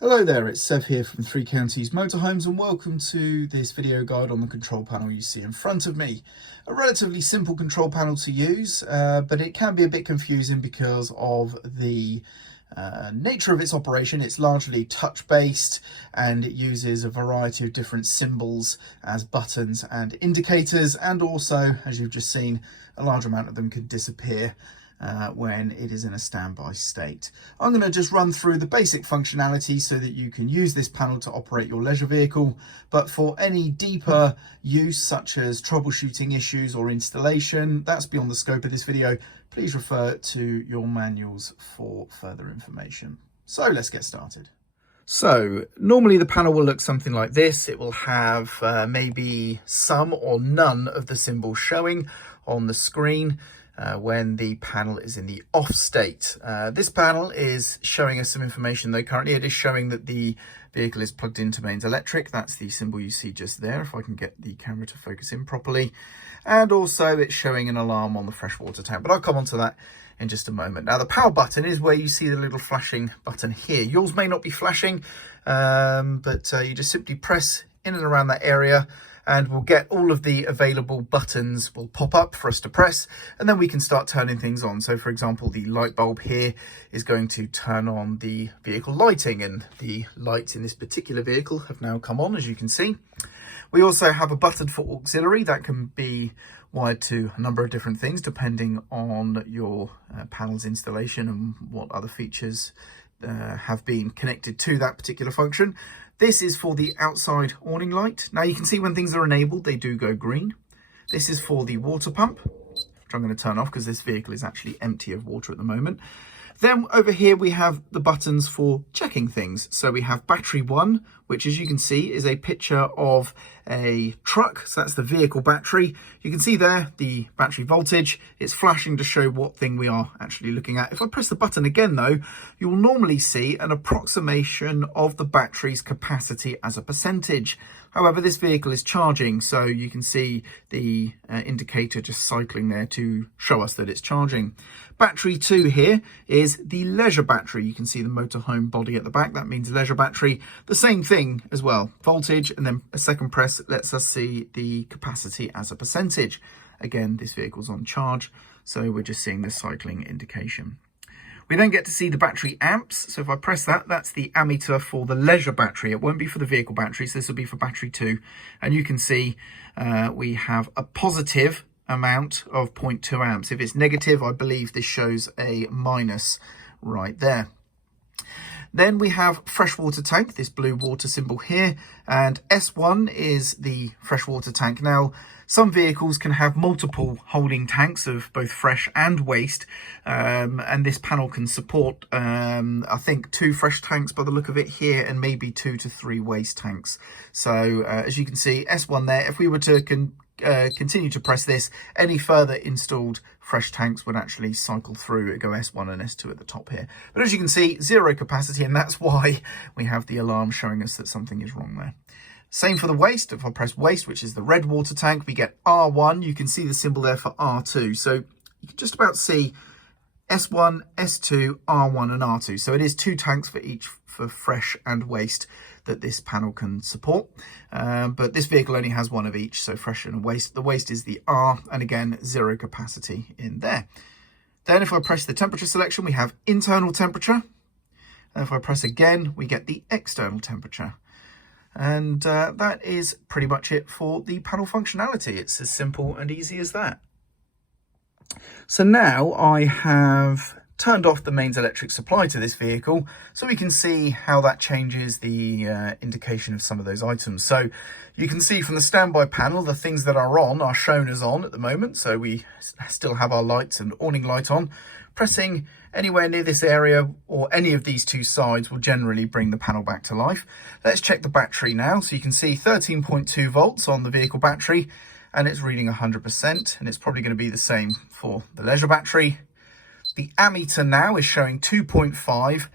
Hello there, it's Sev here from Three Counties Motorhomes and welcome to this video guide on the control panel you see in front of me. A relatively simple control panel to use, but it can be a bit confusing because of the nature of its operation. It's largely touch based and it uses a variety of different symbols as buttons and indicators, and also, as you've just seen, a large amount of them could disappear when it is in a standby state. I'm going to just run through the basic functionality so that you can use this panel to operate your leisure vehicle, but for any deeper use such as troubleshooting issues or installation, that's beyond the scope of this video. Please refer to your manuals for further information. So let's get started. So normally the panel will look something like this. It will have maybe some or none of the symbols showing on the screen when the panel is in the off state. This panel is showing us some information though. Currently it is showing that the vehicle is plugged into mains electric. That's the symbol you see just there, if I can get the camera to focus in properly. And also it's showing an alarm on the freshwater tank, but I'll come on to that in just a moment. Now the power button is where you see the little flashing button here. Yours may not be flashing, but you just simply press in and around that area and we'll get all of the available buttons will pop up for us to press, and then we can start turning things on. So for example, the light bulb here is going to turn on the vehicle lighting, and the lights in this particular vehicle have now come on, as you can see. We also have a button for auxiliary that can be wired to a number of different things depending on your panel's installation and what other features have been connected to that particular function. This is for the outside awning light. Now you can see when things are enabled, they do go green. This is for the water pump, which I'm going to turn off because this vehicle is actually empty of water at the moment. Then over here we have the buttons for checking things. So we have battery 1, which as you can see is a picture of a truck. So that's the vehicle battery. You can see there the battery voltage. It's flashing to show what thing we are actually looking at. If I press the button again though, you'll normally see an approximation of the battery's capacity as a percentage. However, this vehicle is charging, so you can see the indicator just cycling there to show us that it's charging. Battery 2 here is the leisure battery. You can see the motorhome body at the back. That means leisure battery. The same thing as well, voltage, and then a second press lets us see the capacity as a percentage. Again, this vehicle's on charge, so we're just seeing the cycling indication. We then get to see the battery amps. So if I press that, that's the ammeter for the leisure battery. It won't be for the vehicle battery, so this will be for battery 2. And you can see we have a positive amount of 0.2 amps. If it's negative, I believe this shows a minus right there. Then we have freshwater tank, this blue water symbol here, and S1 is the freshwater tank. Now, some vehicles can have multiple holding tanks of both fresh and waste, and this panel can support, I think, 2 fresh tanks by the look of it here, and maybe 2 to 3 waste tanks. So as you can see, S1 there, if we were to continue to press this, any further installed fresh tanks would actually cycle through. It go S1 and S2 at the top here. But as you can see, 0 capacity, and that's why we have the alarm showing us that something is wrong there. Same for the waste. If I press waste, which is the red water tank, we get R1. You can see the symbol there for R2. So you can just about see S1, S2, R1 and R2. So it is 2 tanks for each for fresh and waste that this panel can support. But this vehicle only has 1 of each, so fresh and waste. The waste is the R, and again, 0 capacity in there. Then if I press the temperature selection, we have internal temperature. And if I press again, we get the external temperature. And that is pretty much it for the panel functionality. It's as simple and easy as that. So now I have turned off the mains electric supply to this vehicle so we can see how that changes the indication of some of those items. So you can see from the standby panel, the things that are on are shown as on at the moment. So we still have our lights and awning light on. Pressing anywhere near this area or any of these 2 sides will generally bring the panel back to life. Let's check the battery now. So you can see 13.2 volts on the vehicle battery, and it's reading 100%, and it's probably going to be the same for the leisure battery. The ammeter now is showing 2.5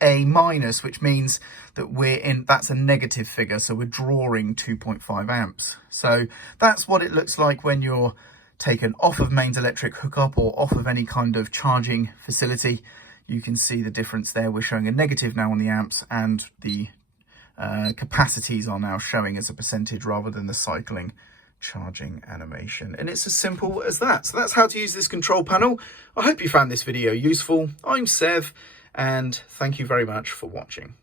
A minus, which means that that's a negative figure, so we're drawing 2.5 amps. So that's what it looks like when you're taken off of mains electric hookup or off of any kind of charging facility. you can see the difference there. We're showing a negative now on the amps, and the capacities are now showing as a percentage rather than the cycling charging animation. And it's as simple as that. So that's how to use this control panel. I hope you found this video useful. I'm Sev, and thank you very much for watching.